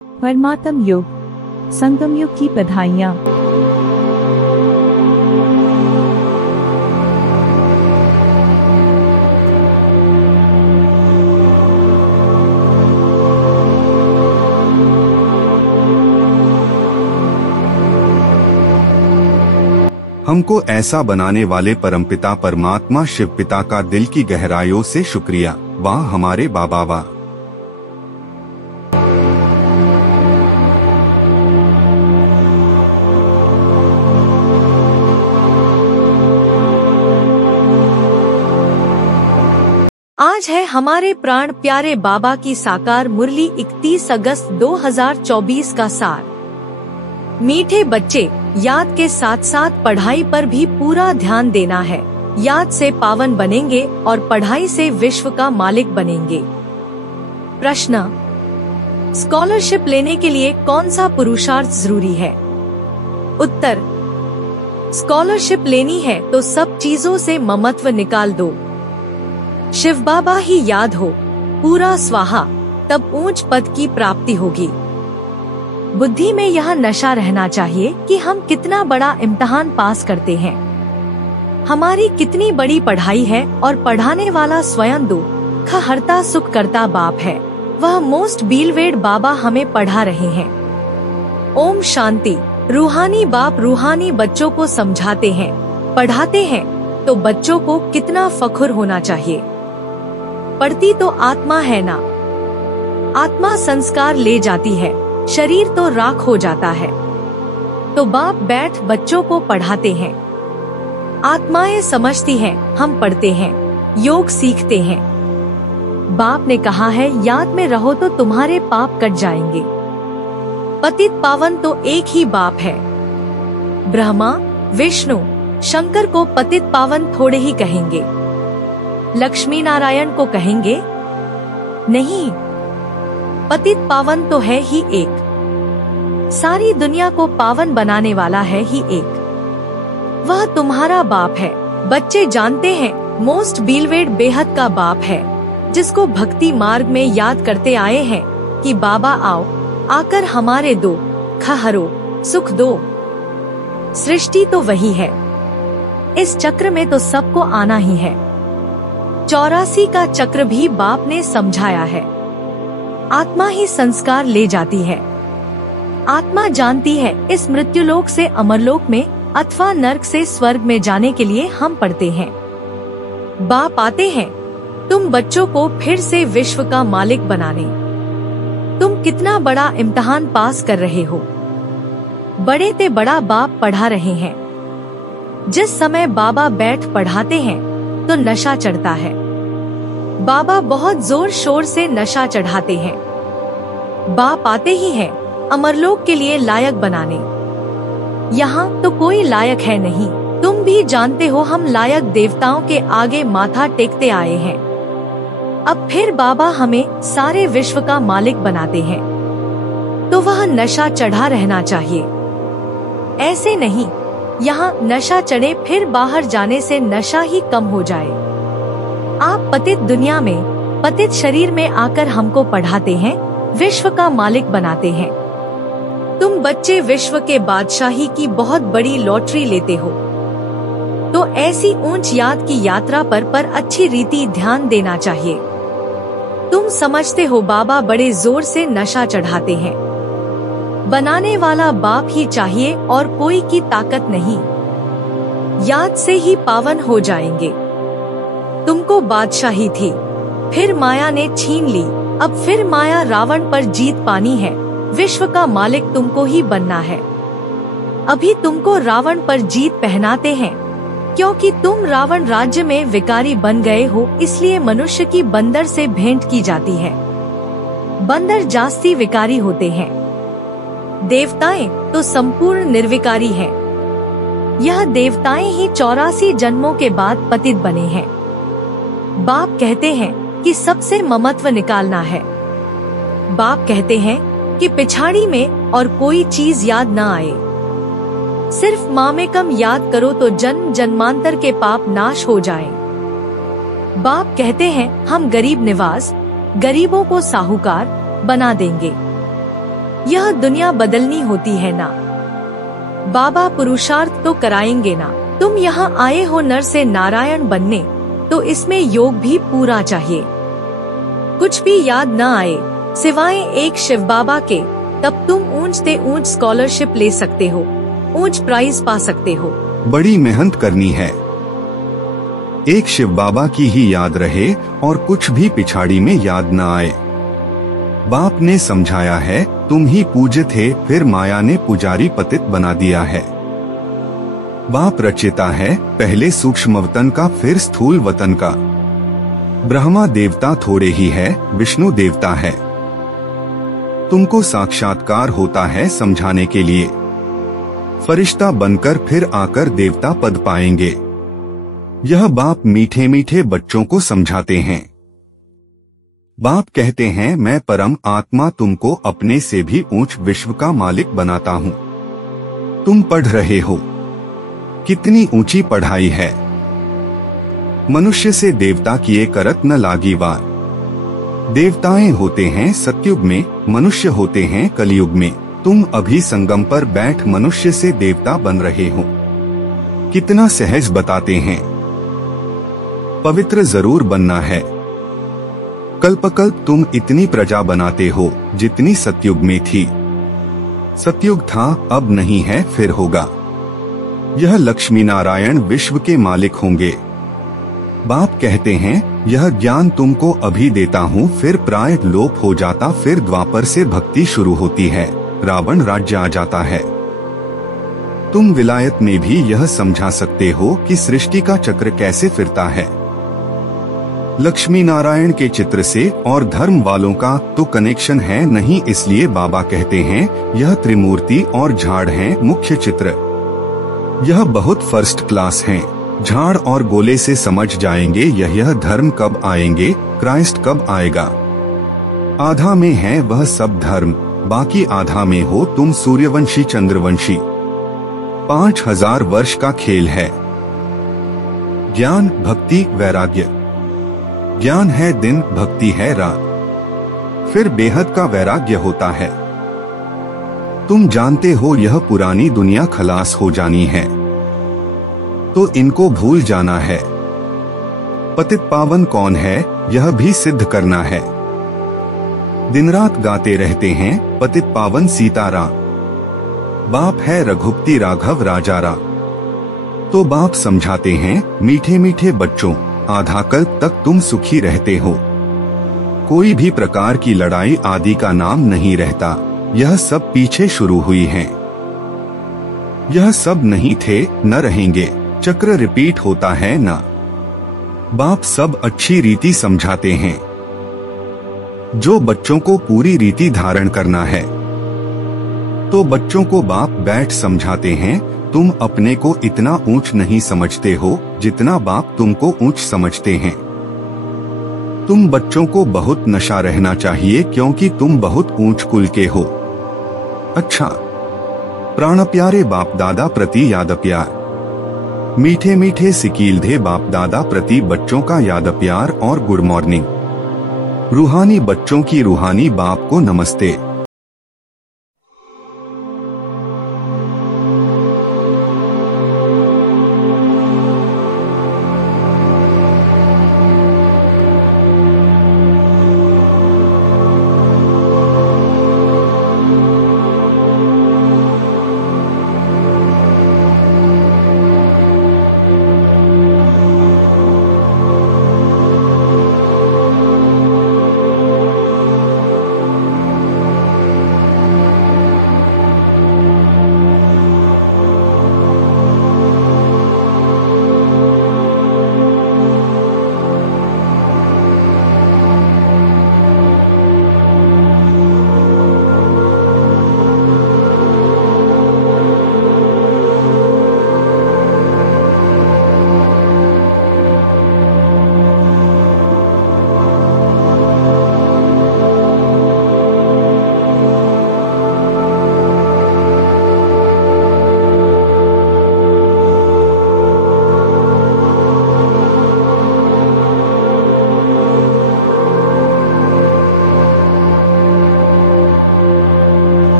परमात्म युग, संगम युग की बधाइयाँ। हमको ऐसा बनाने वाले परमपिता परमात्मा शिव पिता का दिल की गहराइयों से शुक्रिया। वाह हमारे बाबा वाह। आज है हमारे प्राण प्यारे बाबा की साकार मुरली 31 अगस्त 2024 का सार। मीठे बच्चे, याद के साथ साथ पढ़ाई पर भी पूरा ध्यान देना है। याद से पावन बनेंगे और पढ़ाई से विश्व का मालिक बनेंगे। प्रश्न: स्कॉलरशिप लेने के लिए कौन सा पुरुषार्थ जरूरी है? उत्तर: स्कॉलरशिप लेनी है तो सब चीजों से ममत्व निकाल दो। शिव बाबा ही याद हो, पूरा स्वाहा, तब ऊंच पद की प्राप्ति होगी। बुद्धि में यह नशा रहना चाहिए कि हम कितना बड़ा इम्तिहान पास करते हैं, हमारी कितनी बड़ी पढ़ाई है और पढ़ाने वाला स्वयं दुख हरता सुख करता बाप है। वह मोस्ट बीलवेड बाबा हमें पढ़ा रहे हैं। ओम शांति। रूहानी बाप रूहानी बच्चों को समझाते हैं, पढ़ाते हैं, तो बच्चों को कितना फख्र होना चाहिए। पढ़ती तो आत्मा है ना, आत्मा संस्कार ले जाती है, शरीर तो राख हो जाता है। तो बाप बैठ बच्चों को पढ़ाते हैं। आत्माएं समझती हैं, हम पढ़ते हैं, योग सीखते हैं। बाप ने कहा है याद में रहो तो तुम्हारे पाप कट जाएंगे। पतित पावन तो एक ही बाप है। ब्रह्मा, विष्णु, शंकर को पतित पावन थोड़े ही कहेंगे, लक्ष्मी नारायण को कहेंगे? नहीं, पतित पावन तो है ही एक। सारी दुनिया को पावन बनाने वाला है ही एक। वह तुम्हारा बाप है। बच्चे जानते हैं मोस्ट बीलवेड बेहद का बाप है, जिसको भक्ति मार्ग में याद करते आए हैं कि बाबा आओ, आकर हमारे दुख हरो, सुख दो। सृष्टि तो वही है, इस चक्र में तो सबको आना ही है। 84 का चक्र भी बाप ने समझाया है। आत्मा ही संस्कार ले जाती है। आत्मा जानती है इस मृत्युलोक से अमरलोक में अथवा नर्क से स्वर्ग में जाने के लिए हम पढ़ते हैं। बाप आते हैं तुम बच्चों को फिर से विश्व का मालिक बनाने। तुम कितना बड़ा इम्तिहान पास कर रहे हो। बड़े ते बड़ा बाप पढ़ा रहे हैं। जिस समय बाबा बैठ पढ़ाते हैं तो नशा चढ़ता है। बाबा बहुत जोर शोर से नशा चढ़ाते हैं। बाप आते ही हैं अमरलोक के लिए लायक बनाने। यहाँ तो कोई लायक है नहीं। तुम भी जानते हो हम लायक देवताओं के आगे माथा टेकते आए हैं। अब फिर बाबा हमें सारे विश्व का मालिक बनाते हैं, तो वह नशा चढ़ा रहना चाहिए। ऐसे नहीं यहाँ नशा चढ़े फिर बाहर जाने से नशा ही कम हो जाए। आप पतित दुनिया में, पतित शरीर में आकर हमको पढ़ाते हैं, विश्व का मालिक बनाते हैं। तुम बच्चे विश्व के बादशाही की बहुत बड़ी लॉटरी लेते हो, तो ऐसी ऊंच याद की यात्रा पर अच्छी रीति ध्यान देना चाहिए। तुम समझते हो बाबा बड़े जोर से नशा चढ़ाते हैं। बनाने वाला बाप ही चाहिए और कोई की ताकत नहीं। याद से ही पावन हो जाएंगे। तुमको बादशाही थी, फिर माया ने छीन ली। अब फिर माया रावण पर जीत पानी है। विश्व का मालिक तुमको ही बनना है। अभी तुमको रावण पर जीत पहनाते हैं, क्योंकि तुम रावण राज्य में विकारी बन गए हो, इसलिए मनुष्य की बंदर से भेंट की जाती है। बंदर जास्ती विकारी होते हैं। देवताएं तो संपूर्ण निर्विकारी हैं। यह देवताएं ही 84 जन्मों के बाद पतित बने हैं। बाप कहते हैं कि सबसे ममत्व निकालना है। बाप कहते हैं कि पिछाड़ी में और कोई चीज याद न आए, सिर्फ मामेकम याद करो तो जन्म जन्मांतर के पाप नाश हो जाएं। बाप कहते हैं हम गरीब निवास, गरीबों को साहूकार बना देंगे। यह दुनिया बदलनी होती है ना। बाबा पुरुषार्थ तो कराएंगे ना। तुम यहाँ आए हो नर से नारायण बनने, तो इसमें योग भी पूरा चाहिए। कुछ भी याद न आए सिवाय एक शिव बाबा के, तब तुम ऊंच से ऊंच स्कॉलरशिप ले सकते हो, ऊंच प्राइज पा सकते हो। बड़ी मेहनत करनी है, एक शिव बाबा की ही याद रहे और कुछ भी पिछाड़ी में याद न आए। बाप ने समझाया है, तुम ही पूज्य थे, फिर माया ने पुजारी पतित बना दिया है। बाप रचयिता है, पहले सूक्ष्म वतन का फिर स्थूल वतन का। ब्रह्मा देवता थोड़े ही है, विष्णु देवता है। तुमको साक्षात्कार होता है समझाने के लिए। फरिश्ता बनकर फिर आकर देवता पद पाएंगे। यह बाप मीठे मीठे बच्चों को समझाते हैं। बाप कहते हैं, मैं परम आत्मा तुमको अपने से भी ऊंच विश्व का मालिक बनाता हूँ। तुम पढ़ रहे हो, कितनी ऊंची पढ़ाई है। मनुष्य से देवता किए करत न लागी वार। देवताएं होते हैं सतयुग में, मनुष्य होते हैं कलयुग में। तुम अभी संगम पर बैठ मनुष्य से देवता बन रहे हो। कितना सहज बताते हैं। पवित्र जरूर बनना है। कल्पकल्प तुम इतनी प्रजा बनाते हो जितनी सतयुग में थी। सतयुग था, अब नहीं है, फिर होगा। यह लक्ष्मी नारायण विश्व के मालिक होंगे। बाप कहते हैं, यह ज्ञान तुमको अभी देता हूँ, फिर प्राय लोप हो जाता, फिर द्वापर से भक्ति शुरू होती है, रावण राज्य आ जाता है। तुम विलायत में भी यह समझा सकते हो कि सृष्टि का चक्र कैसे फिरता है। लक्ष्मी नारायण के चित्र से और धर्म वालों का तो कनेक्शन है नहीं, इसलिए बाबा कहते हैं, यह त्रिमूर्ति और झाड़ हैं मुख्य चित्र। यह बहुत फर्स्ट क्लास हैं। झाड़ और गोले से समझ जाएंगे यह धर्म कब आएंगे, क्राइस्ट कब आएगा। आधा में है वह सब धर्म, बाकी आधा में हो तुम सूर्यवंशी चंद्रवंशी। 5000 वर्ष का खेल है। ज्ञान, भक्ति, वैराग्य। ज्ञान है दिन, भक्ति है रात, फिर बेहद का वैराग्य होता है। तुम जानते हो यह पुरानी दुनिया खलास हो जानी है, तो इनको भूल जाना है। पतित पावन कौन है, यह भी सिद्ध करना है। दिन रात गाते रहते हैं, पतित पावन सीताराम। बाप है रघुपति राघव राजारा। तो बाप समझाते हैं, मीठे मीठे बच्चों, आधा कल्प तक तुम सुखी रहते हो। कोई भी प्रकार की लड़ाई आदि का नाम नहीं रहता। यह सब पीछे शुरू हुई हैं। यह सब नहीं थे, न रहेंगे। चक्र रिपीट होता है ना। बाप सब अच्छी रीति समझाते हैं। जो बच्चों को पूरी रीति धारण करना है, तो बच्चों को बाप बैठ समझाते हैं, तुम अपने को इतना ऊंच नहीं समझते हो जितना बाप तुमको ऊंच समझते हैं। तुम बच्चों को बहुत नशा रहना चाहिए क्योंकि तुम बहुत ऊंच कुल के हो। अच्छा, प्राण प्यारे बाप दादा प्रति याद प्यार। मीठे मीठे सिकीलधे बाप दादा प्रति बच्चों का याद प्यार और गुड मॉर्निंग। रूहानी बच्चों की रूहानी बाप को नमस्ते।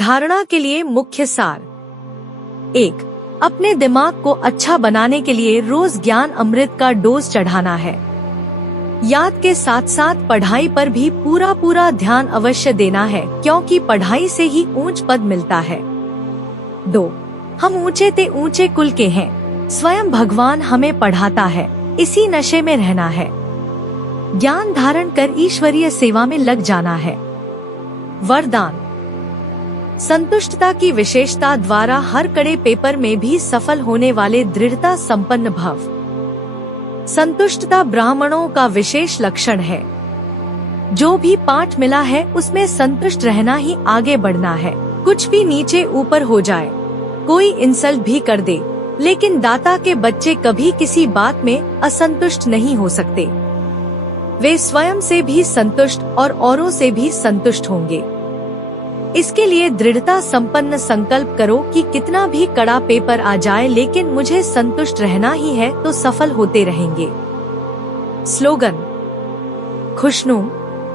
धारणा के लिए मुख्य सार। 1. अपने दिमाग को अच्छा बनाने के लिए रोज ज्ञान अमृत का डोज चढ़ाना है। याद के साथ साथ पढ़ाई पर भी पूरा ध्यान अवश्य देना है, क्योंकि पढ़ाई से ही ऊंच पद मिलता है। 2. हम ऊंचे ते ऊंचे कुल के हैं, स्वयं भगवान हमें पढ़ाता है, इसी नशे में रहना है। ज्ञान धारण कर ईश्वरीय सेवा में लग जाना है। वरदान। संतुष्टता की विशेषता द्वारा हर कड़े पेपर में भी सफल होने वाले दृढ़ता संपन्न भव। संतुष्टता ब्राह्मणों का विशेष लक्षण है। जो भी पाठ मिला है उसमें संतुष्ट रहना ही आगे बढ़ना है। कुछ भी नीचे ऊपर हो जाए, कोई इंसल्ट भी कर दे, लेकिन दाता के बच्चे कभी किसी बात में असंतुष्ट नहीं हो सकते। वे स्वयं से भी संतुष्ट और औरों से भी संतुष्ट होंगे। इसके लिए दृढ़ता संपन्न संकल्प करो कि कितना भी कड़ा पेपर आ जाए, लेकिन मुझे संतुष्ट रहना ही है, तो सफल होते रहेंगे। स्लोगन। खुशनू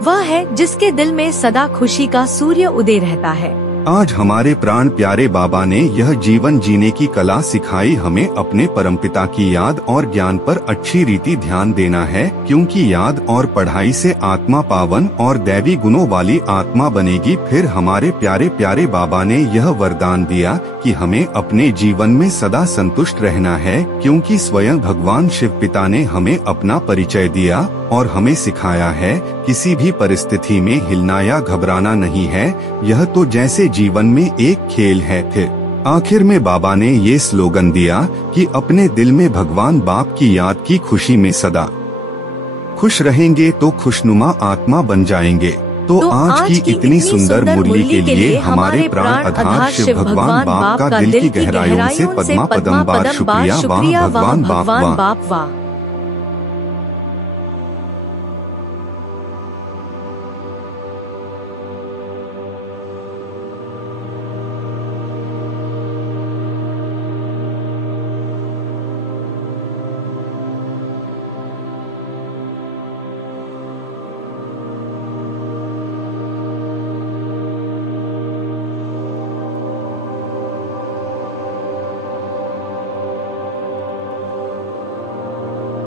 वह है जिसके दिल में सदा खुशी का सूर्य उदय रहता है। आज हमारे प्राण प्यारे बाबा ने यह जीवन जीने की कला सिखाई। हमें अपने परमपिता की याद और ज्ञान पर अच्छी रीति ध्यान देना है, क्योंकि याद और पढ़ाई से आत्मा पावन और दैवी गुणों वाली आत्मा बनेगी। फिर हमारे प्यारे प्यारे बाबा ने यह वरदान दिया कि हमें अपने जीवन में सदा संतुष्ट रहना है, क्योंकि स्वयं भगवान शिव पिता ने हमें अपना परिचय दिया और हमें सिखाया है किसी भी परिस्थिति में हिलना या घबराना नहीं है। यह तो जैसे जीवन में एक खेल है। फिर आखिर में बाबा ने ये स्लोगन दिया कि अपने दिल में भगवान बाप की याद की खुशी में सदा खुश रहेंगे तो खुशनुमा आत्मा बन जाएंगे। तो आज की इतनी सुंदर मुरली के लिए हमारे प्राण आधार शिव भगवान बाप का दिल की गहराइयों से पद्मा पदम बार शुक्रिया। वाह भगवान बाप वाह।